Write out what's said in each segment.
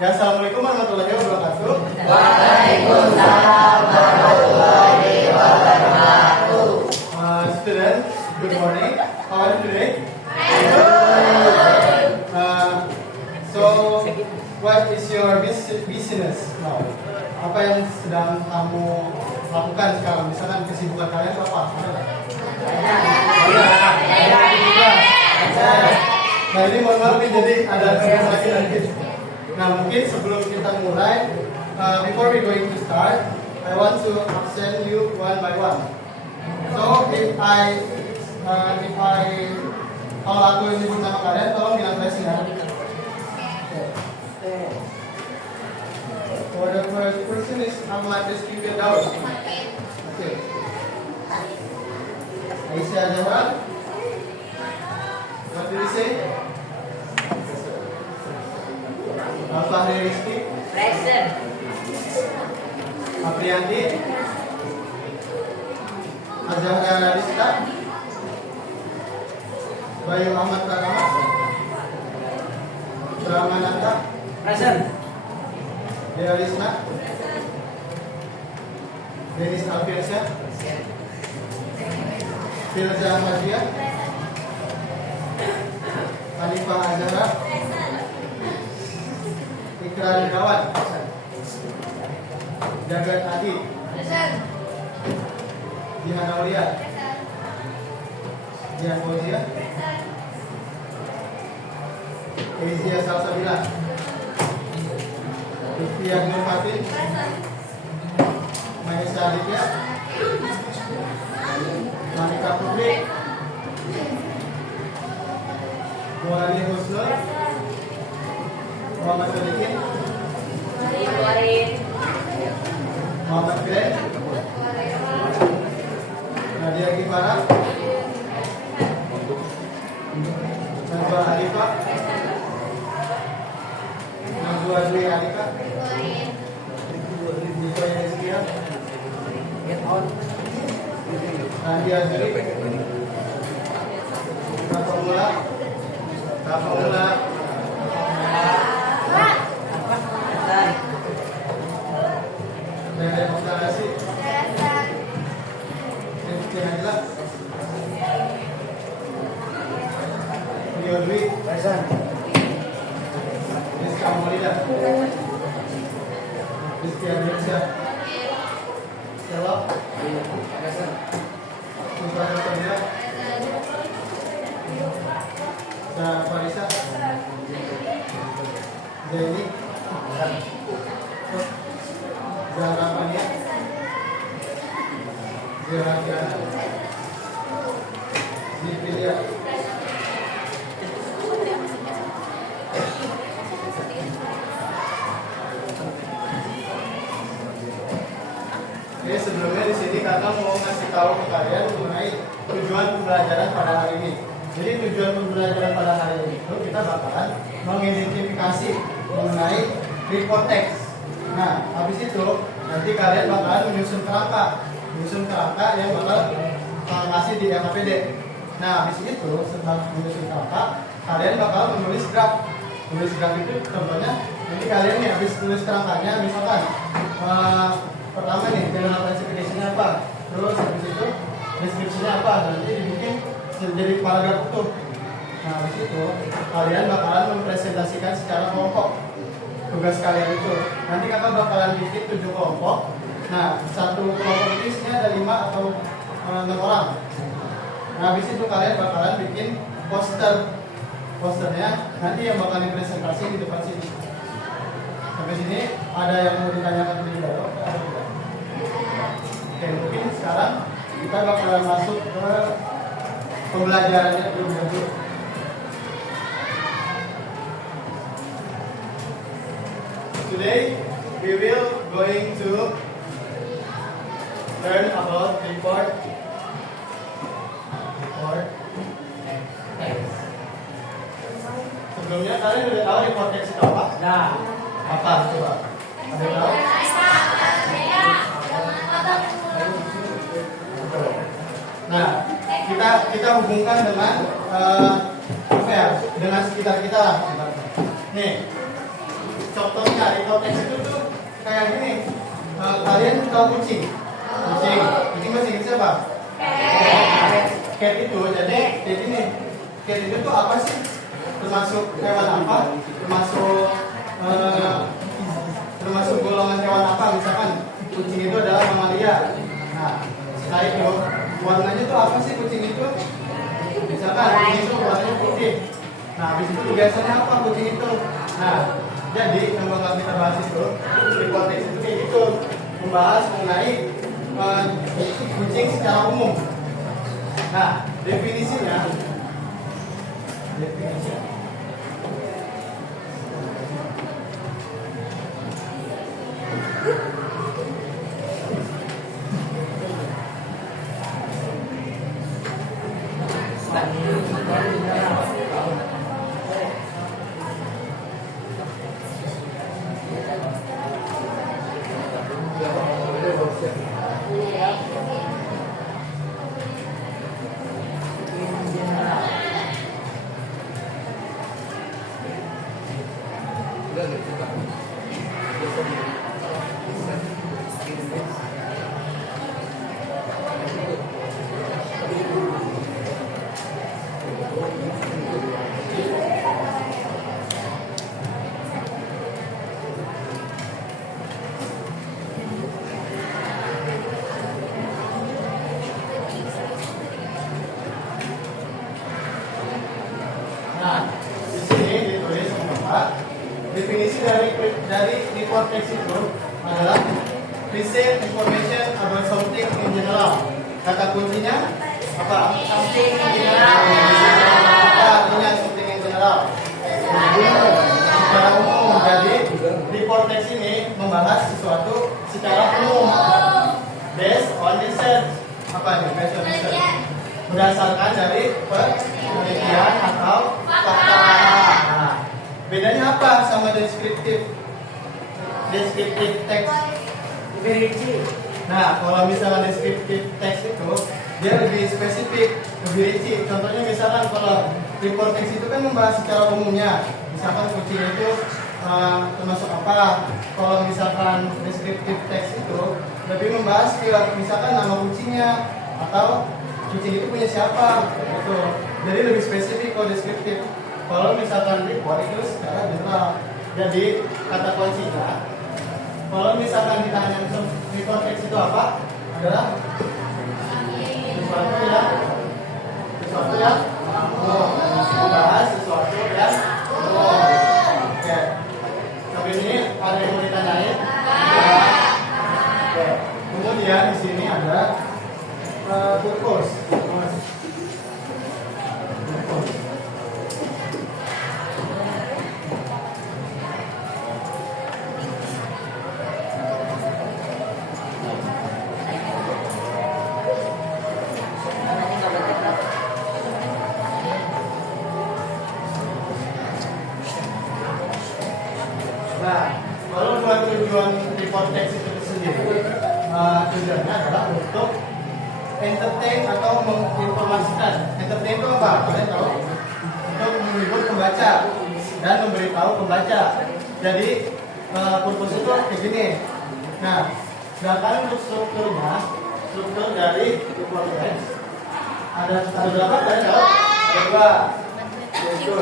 Ya, assalamualaikum warahmatullahi wabarakatuh. Waalaikumsalam warahmatullahi wabarakatuh. Student, good morning. How are you today? So, what is your business now? Apa yang sedang kamu lakukan sekarang? Misalkan kesibukan kalian itu apa? Nah, ini mohon maaf nih, jadi ada lagi nanti. Nah, mungkin sebelum kita mulai, before we going to start, I want to absent you one by one. So kalau aku ini sama kalian, tolong bilang blessing ya. For the first person is Ahmad Rizky Firdaus. Okay. Aisyah Zahra. What did you say? Fahri Rizky. Present. Apriandi. Azahra Rizka. Bayu Ahmad Pratama. Ramananta. Present. Dea Risna. Denis Alfiansyah. Firza Ahmadiyah. Hanifah Azhara. Ikrar Kawan. Jagat Adi. Jihan Aulia. Jihan Fauzia. Ezia Salsabila. Lutfia Nur Fatin. Maisa Aditya. Monika Putri. Muhammad Husnul. Muhammad Sadikin. Muhammad Glenn. Nadia Gifara. Najwa Arifah. Najwa Dwi Arifah. Niko Yezkia. Nadia Zuri. Kapamula. Dede Moktarasi. Rizky Najla. Rio Dwi. Rizka Maulida. Rizky Adriansyah. Stella. Sultan Sabila. Sarah Farisa. Zaini. Zahra Fania. Zahra Kiana. Zidfilia. Oke, sebelumnya di sini kakak mau ngasih tahu ke kalian mengenai tujuan pembelajaran pada hari ini. Jadi tujuan pembelajaran pada hari ini itu kita bakalan mengidentifikasi mengenai report text. Nah, habis itu nanti kalian bakalan menyusun kerangka yang bakal ngasih di LKPD. Nah, habis itu setelah menyusun kerangka, kalian bakal menulis graf. Menulis graf itu contohnya nanti kalian nih habis tulis kerangkanya, misalkan pertama nih general classification-nya apa, terus habis itu deskripsinya apa, nanti dibikin jadi paragraf utuh. Nah, habis itu kalian bakalan mempresentasikan secara kelompok tugas kalian itu. Nanti kakak bakalan bikin 7 kelompok. Nah, satu kelompok itu isinya ada 5 atau 6 orang. Nah, habis itu kalian bakalan bikin posternya nanti yang bakal dipresentasi di depan sini. Sampai sini ada yang mau ditanyakan lebih dahulu? Oke, mungkin sekarang kita bakalan masuk ke pembelajarannya dulu. Today we will going to learn about report text. Sebelumnya kalian udah tahu report text itu apa? Nah, Apa coba? Ada yang tahu? Nah, kita hubungkan dengan apa ya? Dengan sekitar kita lah. Nih, contohnya di konteks itu tuh kayak gini. Kalian tahu kucing? Kucing masih ingat siapa? Cat itu, jadi nih, cat itu tuh apa sih? Termasuk hewan apa? Termasuk golongan hewan apa? Misalkan kucing itu adalah mamalia. Nah, setelah itu warnanya tuh apa sih kucing itu? Misalkan kucing itu warnanya putih. Nah, habis itu biasanya apa kucing itu? Nah, jadi yang bakal kita bahas itu di konteks itu kayak gitu, membahas mengenai kucing secara umum. Nah, definisinya. Nah, di sini ditulis bahwa definisi dari report text itu adalah receive information about something in general. Kata kuncinya apa? Something in general. Apa artinya something in general? Secara umum. Jadi report text ini membahas sesuatu secara umum. Based on research. Apa ini? Based on research. Berdasarkan dari penelitian atau fakta. Nah, bedanya apa sama deskriptif text? Berinci. Nah, kalau misalnya deskriptif text itu dia lebih spesifik, lebih rinci. Contohnya misalkan kalau report text itu kan membahas secara umumnya. Misalkan kucing itu termasuk apa? Kalau misalkan deskriptif text itu lebih membahas misalkan nama kucingnya atau kucing itu punya siapa gitu. Jadi lebih spesifik kalau deskriptif. Kalau misalkan report itu secara general. Jadi kata kuncinya kalau misalkan kita hanya report text itu apa? Adalah sesuatu yang membahas sesuatu yang oke. Sampai sini ada yang mau ditanyain? Oke. Kemudian di sini ada purpose. Nah, kalau buat tujuan report text itu sendiri, tujuannya adalah untuk entertain atau menginformasikan. Entertain itu apa? Kalian tahu? Untuk menghibur pembaca dan memberitahu pembaca. Jadi purpose itu kayak gini. Nah, sedangkan untuk struktur dari report text ada berapa? Kalian tahu? Ada dua. Yaitu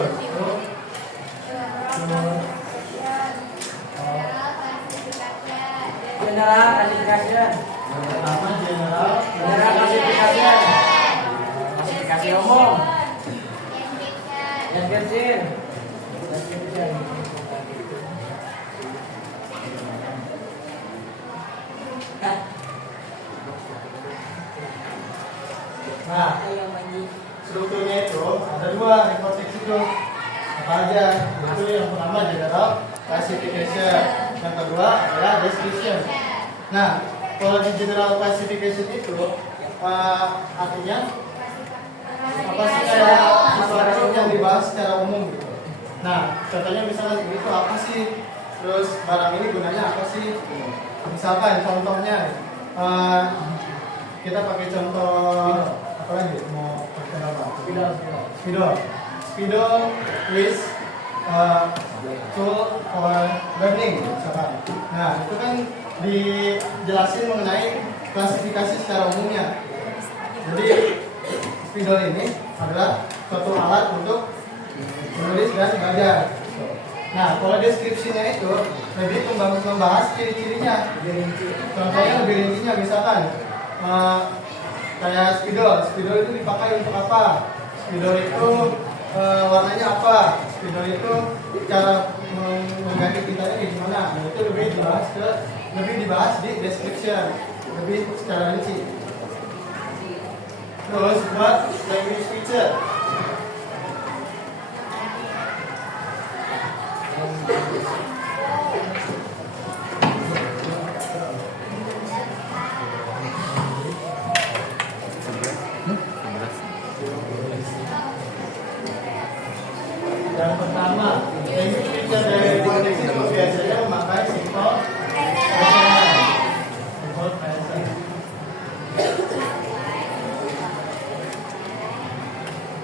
General classification. pertama general Classification. Klasifikasi umum. Description. Nah, strukturnya itu ada dua report text itu. Apa aja? Itu yang pertama general classification, yang kedua adalah description. Nah, kalau di general classification itu artinya apa sih, kayak sesuatu yang dibahas secara umum gitu. Nah, contohnya misalnya itu apa sih? Terus barang ini gunanya apa sih? Misalkan contohnya kita pakai contoh apa lagi? Mau pakai apa? Spidol is tool for learning misalkan. Nah, itu kan dijelasin mengenai klasifikasi secara umumnya. Jadi spidol ini adalah suatu alat untuk menulis dan belajar. Nah, kalau deskripsinya itu lebih membahas ciri-cirinya. Contohnya lebih rincinya, misalkan kayak spidol itu dipakai untuk apa? Spidol itu warnanya apa? Spidol itu cara mengganti tintanya gimana? Nah, itu lebih dibahas di description, lebih secara rinci. Terus buat language feature. Yang pertama, language feature dari kodeksi itu biasanya memakai simple present. Simple present.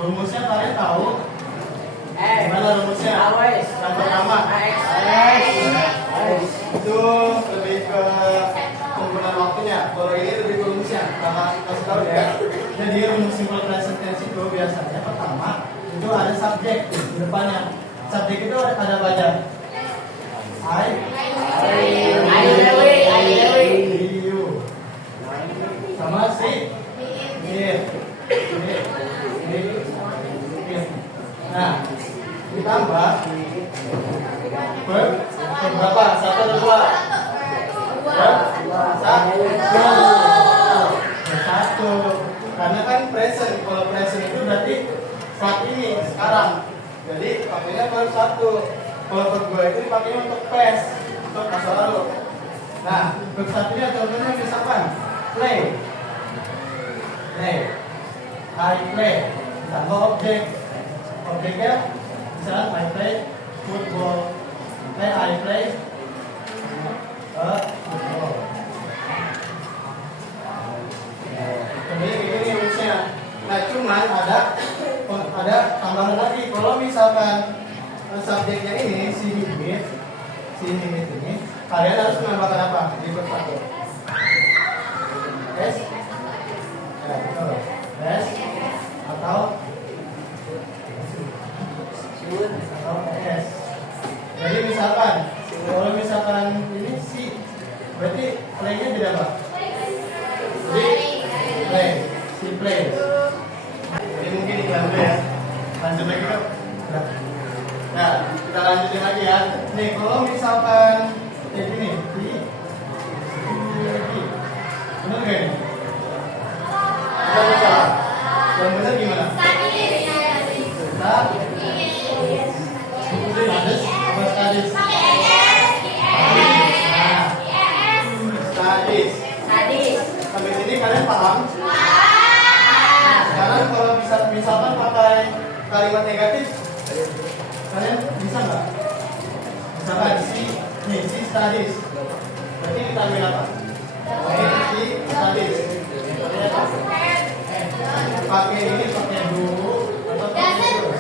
Rumusnya kalian tahu? Gimana rumusnya? Yang pertama, itu lebih ke penggunaan waktunya. Kalau ini lebih ke rumusnya. Karena kasih tahu ya. Jadi rumus simple present tense itu biasanya pertama itu ada subjek di depannya. Subjek itu ada apa aja? You. Sama si Nah, ditambah verb berapa? 1 atau 2? Satu. Karena kan present. Kalau present itu berarti saat ini, sekarang. Jadi pakainya verb 1. Kalau verb 2 itu dipakai untuk past, untuk masa lalu. Nah, verb 1-nya contohnya misalkan play. I play. Ditambah objek. Objeknya misalkan I play football. I play football. Jadi begini rumusnya. Nah, cuman ada tambahan lagi. Kalau misalkan subjeknya ini si himit ini, kalian harus menambahkan apa? Di verb 1. S. Ya, betul. S atau S. Jadi misalkan, kalau misalkan ini si, berarti play-nya tidak apa? Play. Ini mungkin iklan dulu ya. Lanjut lagi yuk. Nah, kita lanjutin lagi ya. Nih, kalau misalkan kayak gini, bener gak nih? Bener bisa? Yang bener gimana? Studies. Sampai sini kalian paham? Sekarang kalau misalkan pakai kalimat negatif, kalian bisa nggak? Misalkan si studies, berarti ditambahin apa? Si studies. Pakai ini pakai dulu atau pakai dulu?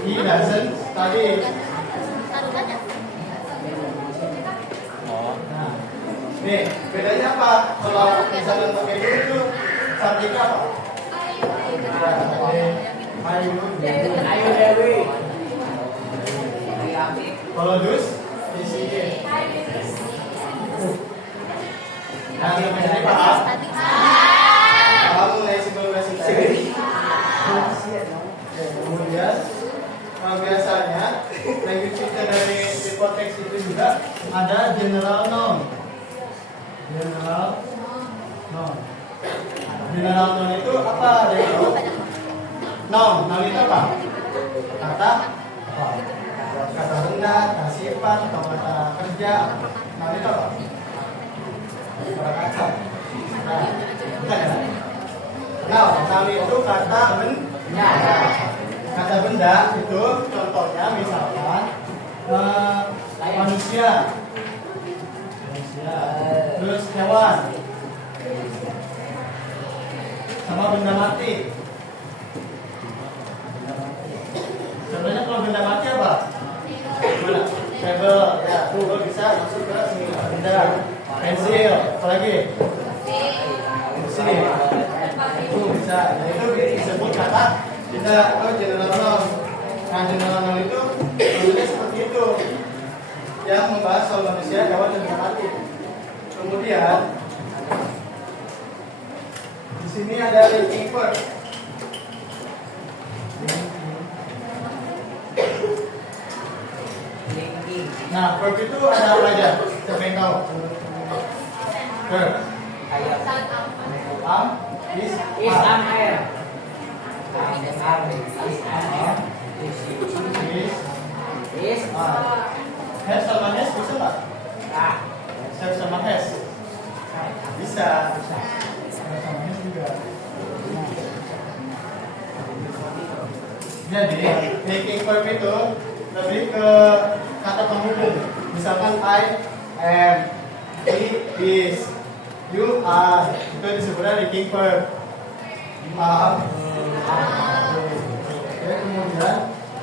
He doesn't study. Nah, nih bedanya apa? Kalau misalnya pakai dulu itu subjeknya apa? Ayo Dewi. Kalau dus isinya. Nah, ini paham? Kamu mulai sebelum presentasi. Kemudian biasanya language feature dari hypotext itu juga ada general noun. General noun itu apa? Noun itu apa? Kata apa? Kata benda, kata sifat, atau kata kerja. Noun itu apa? Kata kaca. Bukan ya? Noun itu kata benda. Kata benda itu contohnya misalkan manusia, terus hewan, sama benda mati. Contohnya kalau benda mati apa? Gimana? Table, ya, table bisa masuk ke benda. Pensil, apa lagi? Besi, itu bisa. Nah, itu disebut kata benda atau general noun. Nah, general noun itu bentuknya seperti itu, yang membahas soal manusia, hewan, dan benda mati. Kemudian di sini ada linking verb. Nah, verb itu ada apa aja? Siapa yang tahu? Verb. Am, is, Am air. is, has sama has bisa nggak? Ah. Have sama has bisa. Have sama has juga. Jadi, making verb itu lebih ke kata penghubung. Misalkan I am, he is, you are, itu disebutnya making verb. Oke, kemudian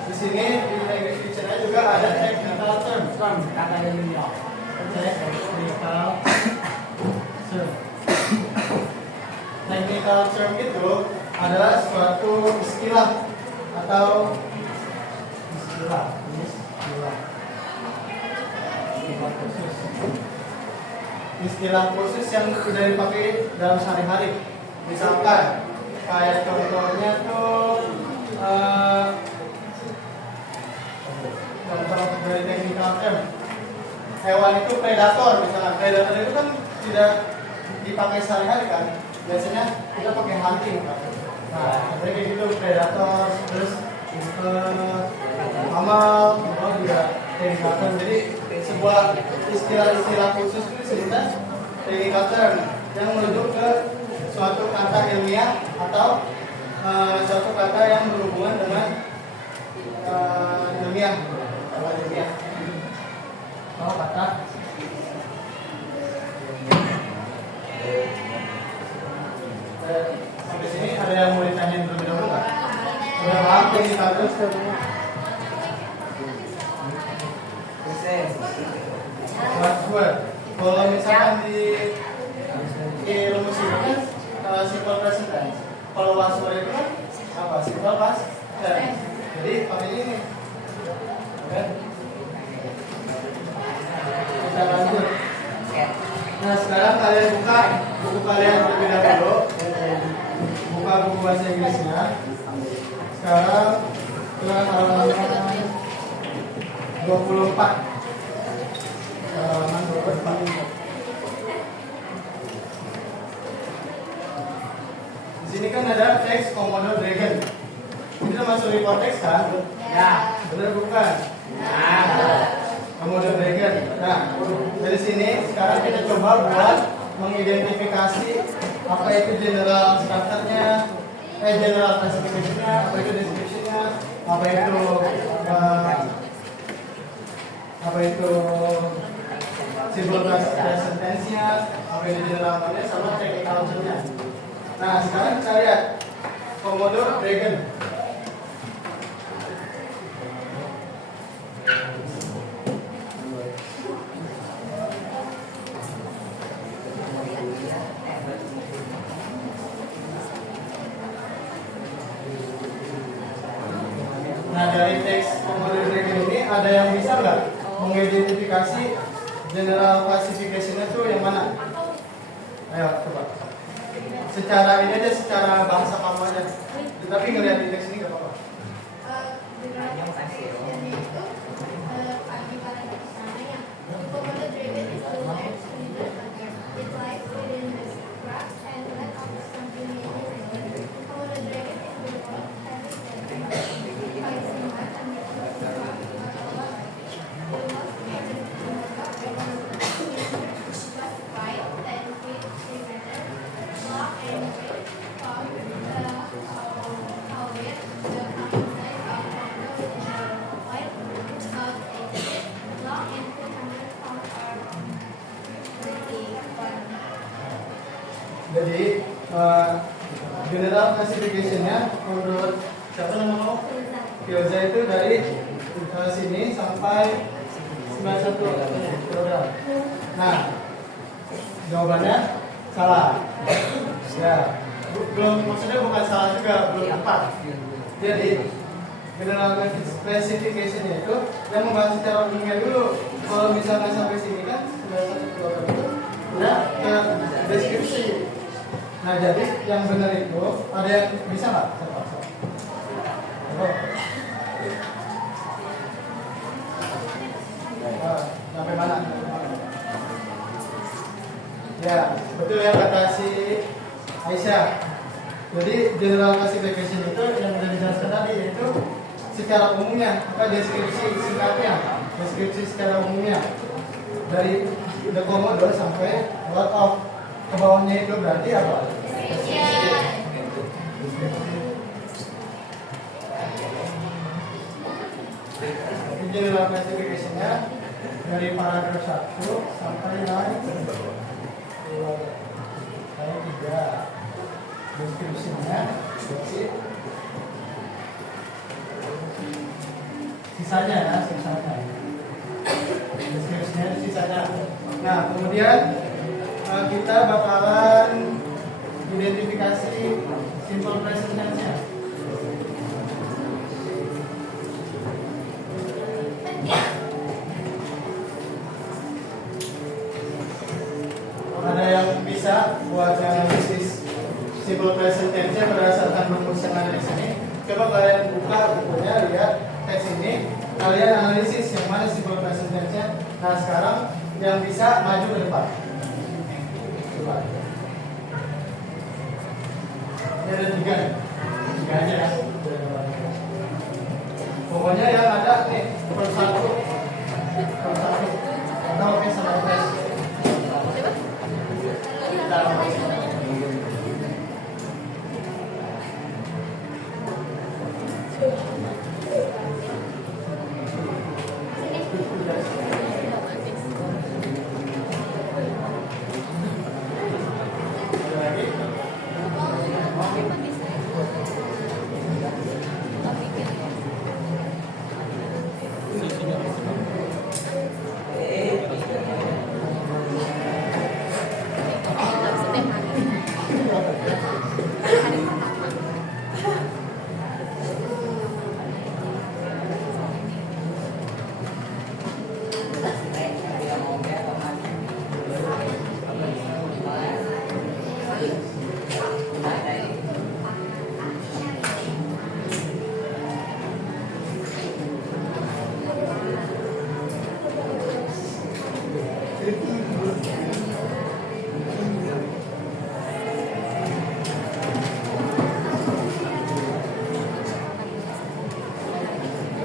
di sini di language dictionary juga ada technical term. Kata dari New York. Technical term. Technical term itu adalah suatu istilah atau istilah khusus yang sudah dipakai dalam sehari-hari. Misalkan kayak contohnya tuh contoh dari technical term, hewan itu predator. Misalkan predator itu kan tidak dipakai sehari-hari kan, biasanya kita pakai hunting kan. Nah, kayak gitu predator, terus amal, juga technical term. Jadi sebuah istilah khusus itu disebutnya technical term yang merujuk ke suatu kata ilmiah atau suatu kata yang berhubungan dengan ilmiah. Kalau ilmiah, kata sampai sini ada yang mau ditanyain terlebih dahulu nggak? Sudah paham technical term? Word. Kalau misalkan di rumus ini kan simple present tense. Kalau word itu kan apa? Simple past tense. Jadi pakai ini. Oke. Kita lanjut. Nah, sekarang kalian buka buku kalian terlebih dahulu. Buka buku bahasa Inggrisnya. Sekarang ke halaman 24. Halaman 24. Di sini kan ada teks Komodo Dragon. Ini termasuk report teks kan? Ya. Benar bukan? Nah. Komodo Dragon. Nah, dari sini sekarang kita coba buat mengidentifikasi apa itu general structure-nya, general classification-nya, apa itu description-nya, apa itu simple present tense-nya, apa itu general noun-nya, sama technical term-nya. Nah, sekarang kita lihat Komodo Dragon. Nah, dari teks Komodo Dragon ini ada yang bisa nggak mengidentifikasi general classification itu yang mana? Ayo coba. Secara ini aja, secara bahasa kamu aja. Tapi ngeliat di teks ini nggak apa-apa. Jadi general classification-nya menurut siapa nama kamu? Piazza itu dari sini sampai 91 program. Nah, jawabannya salah. Ya, belum, maksudnya bukan salah juga, belum tepat. Jadi general classification itu yang membahas secara umumnya dulu. Kalau misalnya sampai sini kan 91 program itu udah ke deskripsi. Nah, jadi yang benar itu ada yang bisa nggak? Sampai mana? Ya, betul ya kata si Aisyah. Jadi general classification itu yang sudah dijelaskan tadi, yaitu secara umumnya, maka deskripsi singkatnya, deskripsi secara umumnya dari the Commodore sampai lot of ke bawahnya itu berarti apa? General classification-nya dari paragraf 1 sampai line 3. Deskripsinya sisanya ya, deskripsinya sisanya. Nah, kemudian kita bakalan identifikasi simple present tense-nya. Ada yang bisa buat analisis simple present tense berdasarkan rumus yang ada di sini. Coba kalian buka bukunya, lihat teks ini, kalian analisis yang mana simple present tense-nya. Nah, sekarang yang bisa maju ke depan. Coba. Ini ada 3 nih. 3 aja ya. Pokoknya yang ada nih per satu. Atau oke sama tes.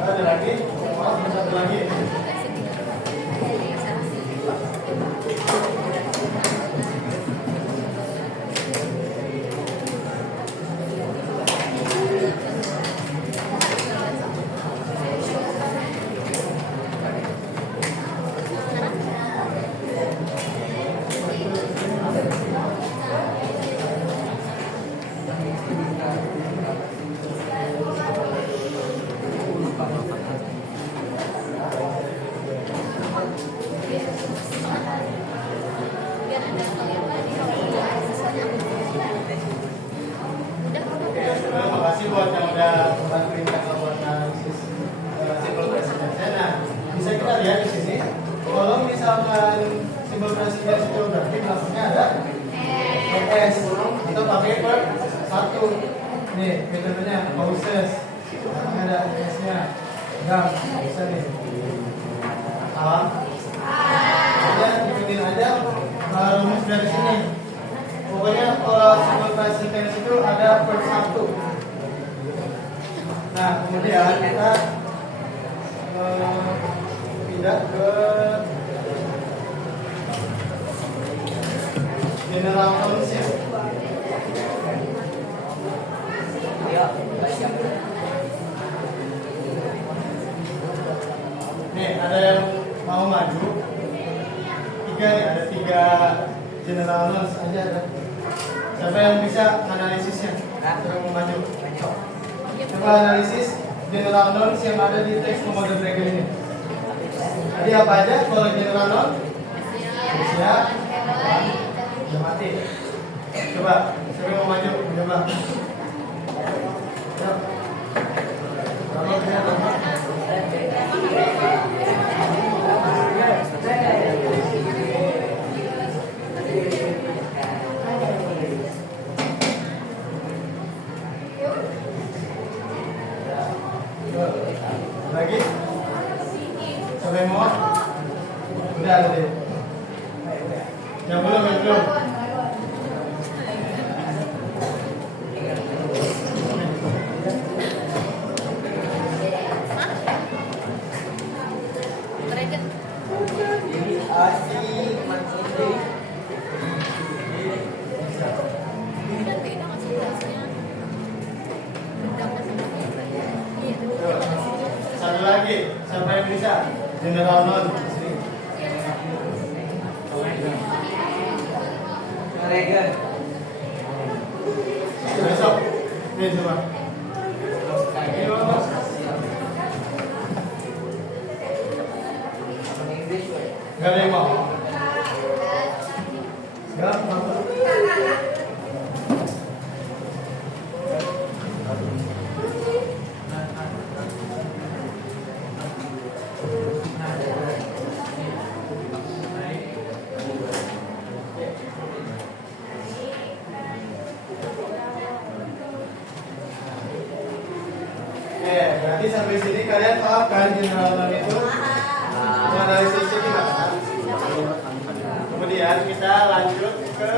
Ada lagi? Satu lagi. Terima kasih buat yang udah bantuin kakak buat analisis simple present tense. Nah, bisa kita lihat di sini. Kalau misalkan simple present tense itu berarti belakangnya ada s atau pakai verb 1. Nih, metodenya pauses. Ada s-nya. Nah, bisa nih. Paham? Aja ikutin aja rumus dari sini. Pokoknya kalau simple present tense itu ada verb 1. Nah, kemudian kita pindah ke general concept. Nih, ada yang mau maju? 3 nih, ada 3 general nouns aja ada. Siapa yang bisa analisisnya? Suruh maju. Coba analisis general nouns yang ada di teks Komodo Dragon ini. Tadi apa aja kalau general noun? Manusia, hewan, udah mati. Coba, siapa yang mau maju? Coba. Yuk. Berapa punya nomor? Lagi? Siapa yang mau? Udah tadi. Yang belum, yang belum. Satu lagi, siapa yang bisa? General noun. Besok, ini coba. Ini apa? Gak ada yang mau. Gak mau. Berarti sampai sini kalian paham kan general noun itu? Analisisnya gimana? Kemudian kita lanjut ke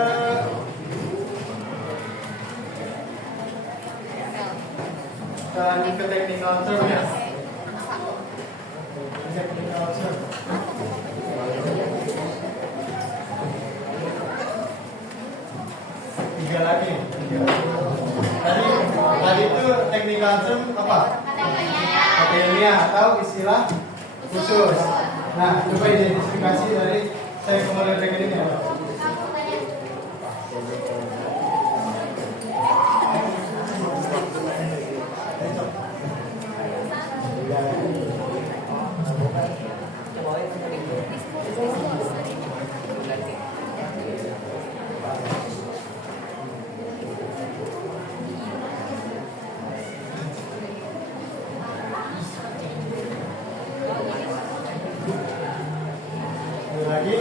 technical term ya. Technical term. Tiga lagi. Tadi itu technical term apa? Kata ilmiah atau istilah khusus. Nah, coba identifikasi dari saya Komodo Dragon ini apa? Lagi.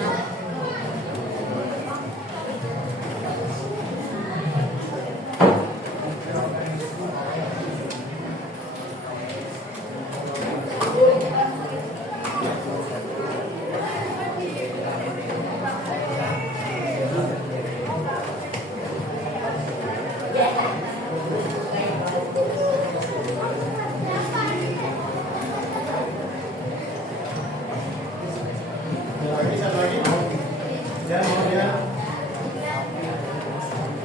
Lagi satu lagi. Ya mau dia.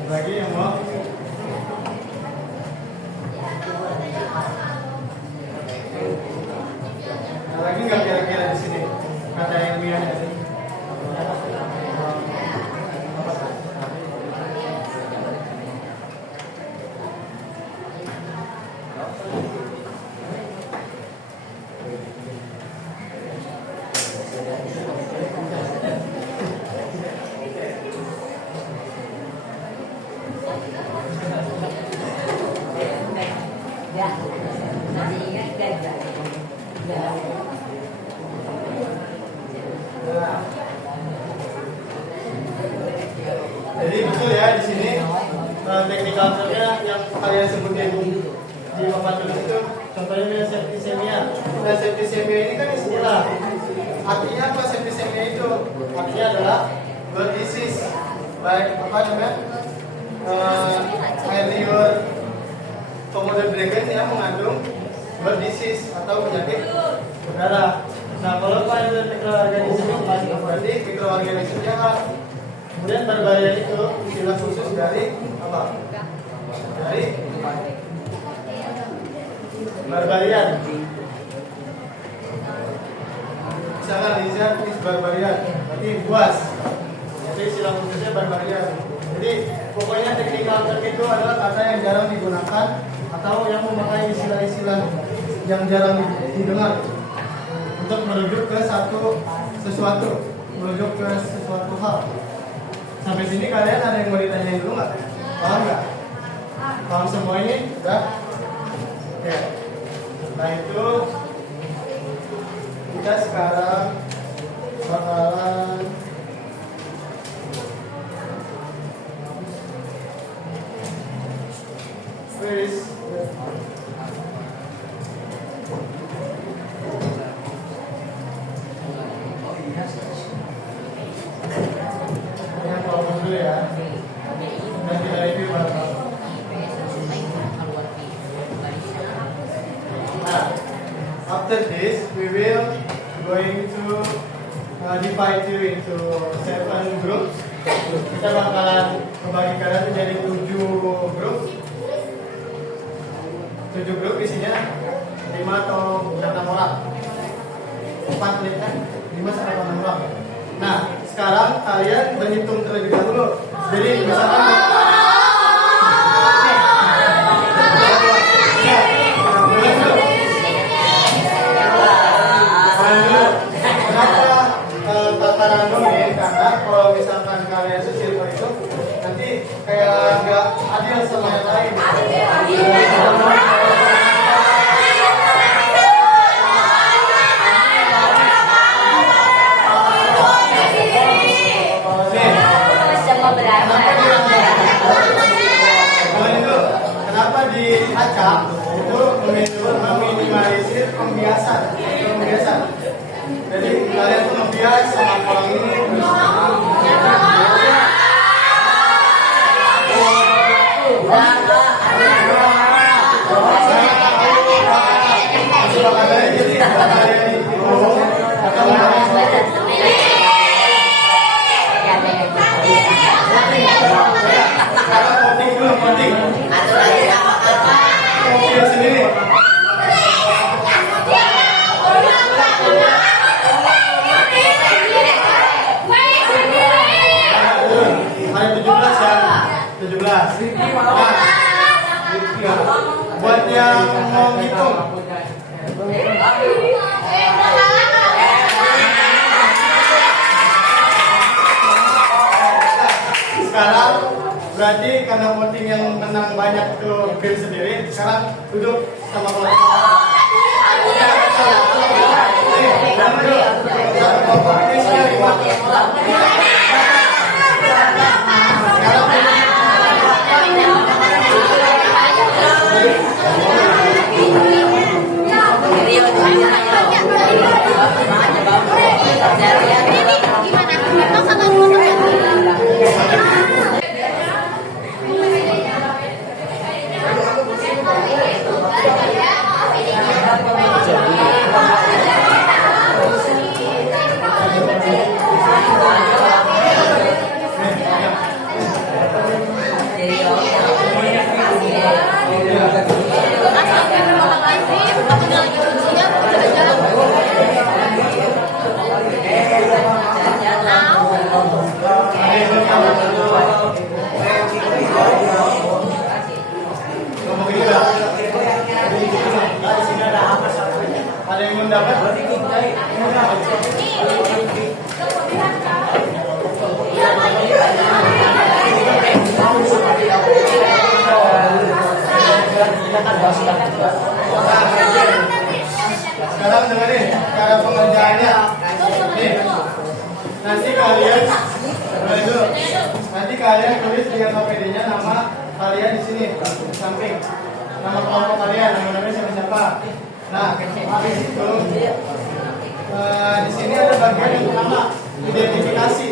Lagi yang mau. Nah, lagi nggak kira-kira di sini kata ilmiahnya sih? Jadi betul ya di sini technical termnya yang kalian sebutin di papan tulis itu contohnya septisemia. Nah, septisemia ini kan istilah. Artinya apa septisemia itu? Artinya adalah blood disease, baik apa namanya air liur Komodo Dragon yang mengandung blood disease atau penyakit berdarah. Nah, kalau pada mikroorganisme berarti mikroorganisme jahat. Kemudian berbahaya itu istilah khusus dari apa? Dari barbarian. Misalkan lizard is barbarian, berarti buas. Jadi istilah khususnya barbarian. Jadi pokoknya technical term itu adalah kata yang jarang digunakan atau yang memakai istilah-istilah yang jarang didengar untuk merujuk ke sesuatu, merujuk ke sesuatu hal. Sampai sini kalian ada yang mau ditanyain dulu nggak? Paham nggak? Paham semua ini? Udah? Oke. Nah itu kita sekarang bakalan freeze. Yang kelompok dulu ya. Dan kita review bareng-bareng. Nah, after this we will going to divide you into 7 groups. Kita bakalan membagi kalian menjadi 7 grup. 7 grup isinya 5 atau 6 orang. 4 nih kan? 5 sampai 6 orang. Nah, sekarang kalian berhitung terlebih dahulu. Jadi misalkan kata randomin karena kalau misalkan kalian sesirkel itu nanti kayak nggak adil sama yang lain. Kenapa diacak itu meminimalisir pembiasan. Jadi kalian tuh membias sama kolom ini. Buat yang mau ngitung, sekarang berarti karena voting yang menang banyak itu Bill sendiri. Sekarang duduk sama kelompok. Ada yang mendapat? Sekarang dengerin cara pengerjaannya. Nih, nanti kalian tulis di KPD-nya nama kalian di sini di samping. Nama kelompok kalian, namanya siapa? Nah, habis itu di sini ada bagian yang pertama, identifikasi.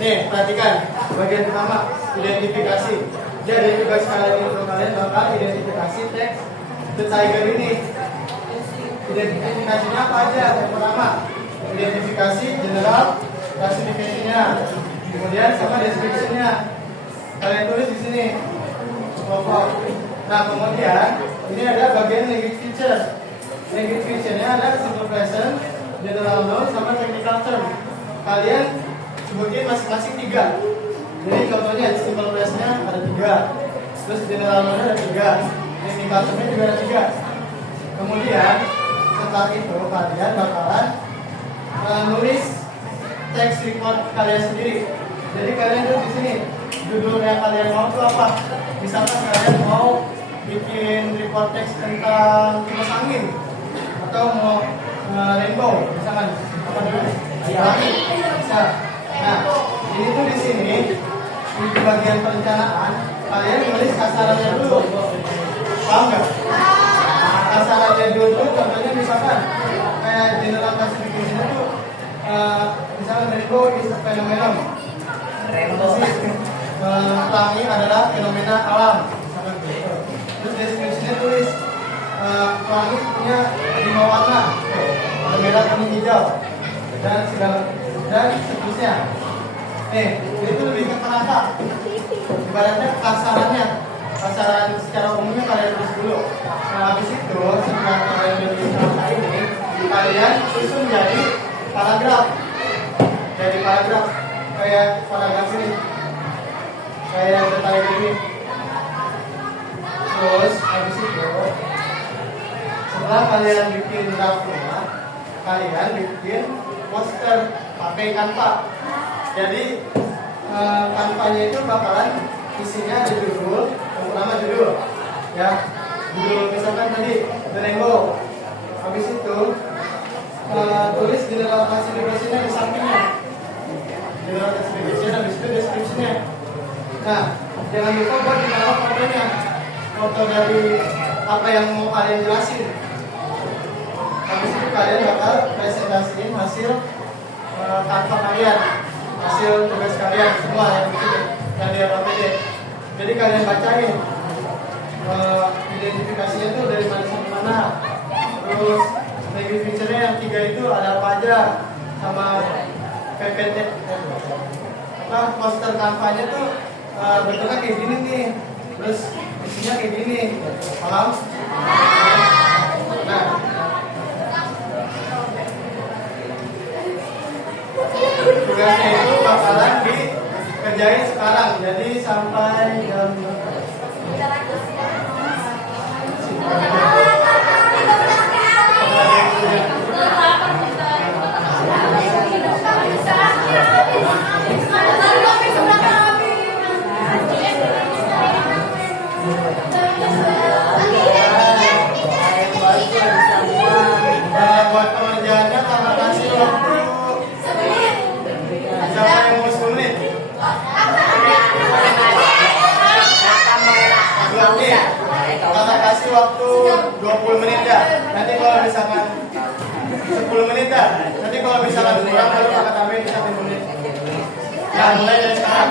Nih, perhatikan bagian pertama, identifikasi. Jadi tugas kalian bakal identifikasi teks The Tiger ini. Identifikasinya apa aja? Yang pertama, identifikasi general, klasifikasinya, kemudian sama description-nya. Kalian tulis di sini. Nah, kemudian ini ada bagian language feature. Language feature-nya ada simple present, general noun, sama technical term. Kalian sebutin masing-masing 3. Jadi contohnya simple present-nya ada 3. terus general mode ada 3, indikatornya juga ada 3. Kemudian setelah itu kalian bakalan nulis teks report kalian sendiri. Jadi kalian tulis di sini judul yang kalian mau itu apa. Misalkan kalian mau bikin report teks tentang kipas angin atau mau rainbow, misalkan apa dulu? Langit. Bisa. Nah, ini tuh di sini di bagian perencanaan kalian nulis kasarannya dulu. Paham nggak? Kasarannya dulu contohnya misalkan kayak general classification itu misalkan rainbow is a phenomenon. Pelangi adalah fenomena alam. Misalkan gitu. Terus deskripsinya tulis pelangi punya 5 warna, ada merah, kuning, hijau, dan segala dan seterusnya. Itu lebih ke kerangka. Ibaratnya kasaran secara umumnya kalian tulis dulu. Nah, habis itu setelah kalian tulis kerangka ini, kalian susun jadi paragraf. Jadi paragraf kayak paragraf ini, kayak detail ini. Terus habis itu setelah kalian bikin draftnya, kalian bikin poster pakai Canva. Jadi Canvanya itu bakalan isinya ada judul, nama judul, ya judul misalkan tadi The Rainbow. Habis itu tulis general classification-nya di sampingnya. General classification, habis itu deskripsinya. Nah, jangan lupa buat ditaruh fotonya, foto dari apa yang mau kalian jelasin. Habis itu kalian bakal presentasiin hasil Canva kalian, hasil tugas kalian semua yang di APD. Jadi kalian bacain identifikasinya tuh dari mana sampai mana. Terus lagi feature-nya yang 3 itu ada apa aja, sama PPT poster Canva-nya tuh bentuknya kayak gini nih, terus isinya kayak gini, paham? Nah, tugasnya itu bakalan dikerjain sekarang, jadi sampai jam buat pengerjaannya karena kasih waktu siapa yang mau 10 menit? Kakak kasih waktu 20 menit ya. Nanti kalau misalkan 10 menit ya. Nanti kalau misalkan kurang baru kakak tambahin 1 menit. Nah, mulai dari sekarang.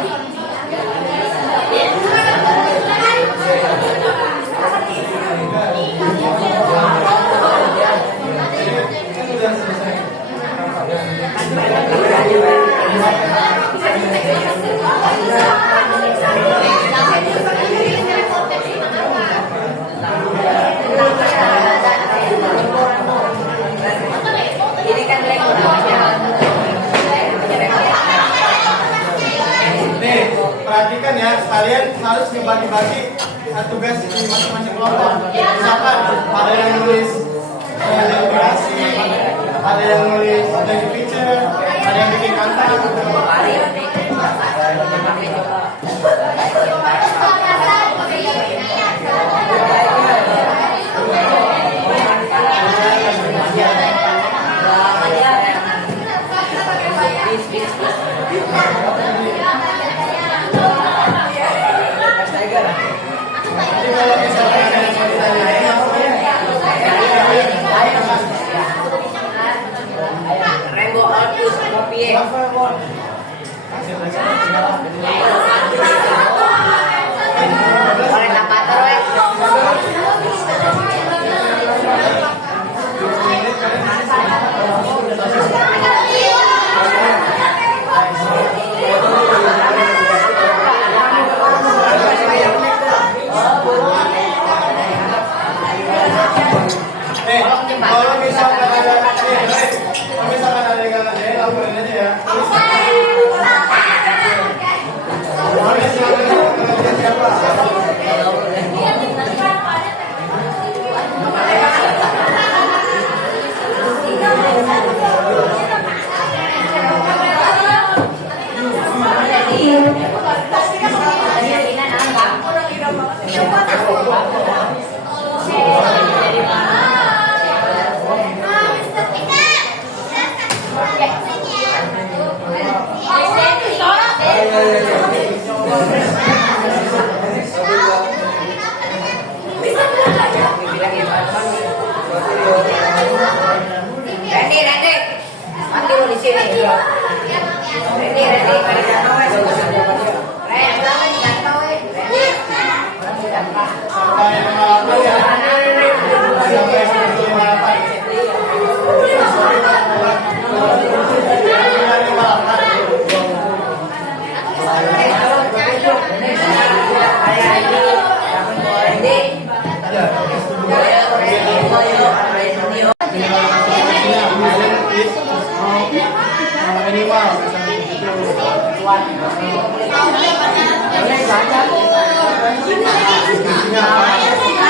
Sudah selesai. Ini kan Lego namanya. Nih, perhatikan ya, kalian harus dibagi-bagi tugas di masing-masing kelompok. Misalkan ada yang nulis navigasi, ada yang nulis lagi feature, ada yang bikin kantor. Jadi kalau misalkan ada yang mau ditanyain, Rainbow Output kopi. Oleh tapator weh. kalau misalkan ada yang laporin aja ya. Randy, Randy. Mandi lu di sini. Randy, Randy, mari kita wes. Kaya pengalaman ya. Sampai 55.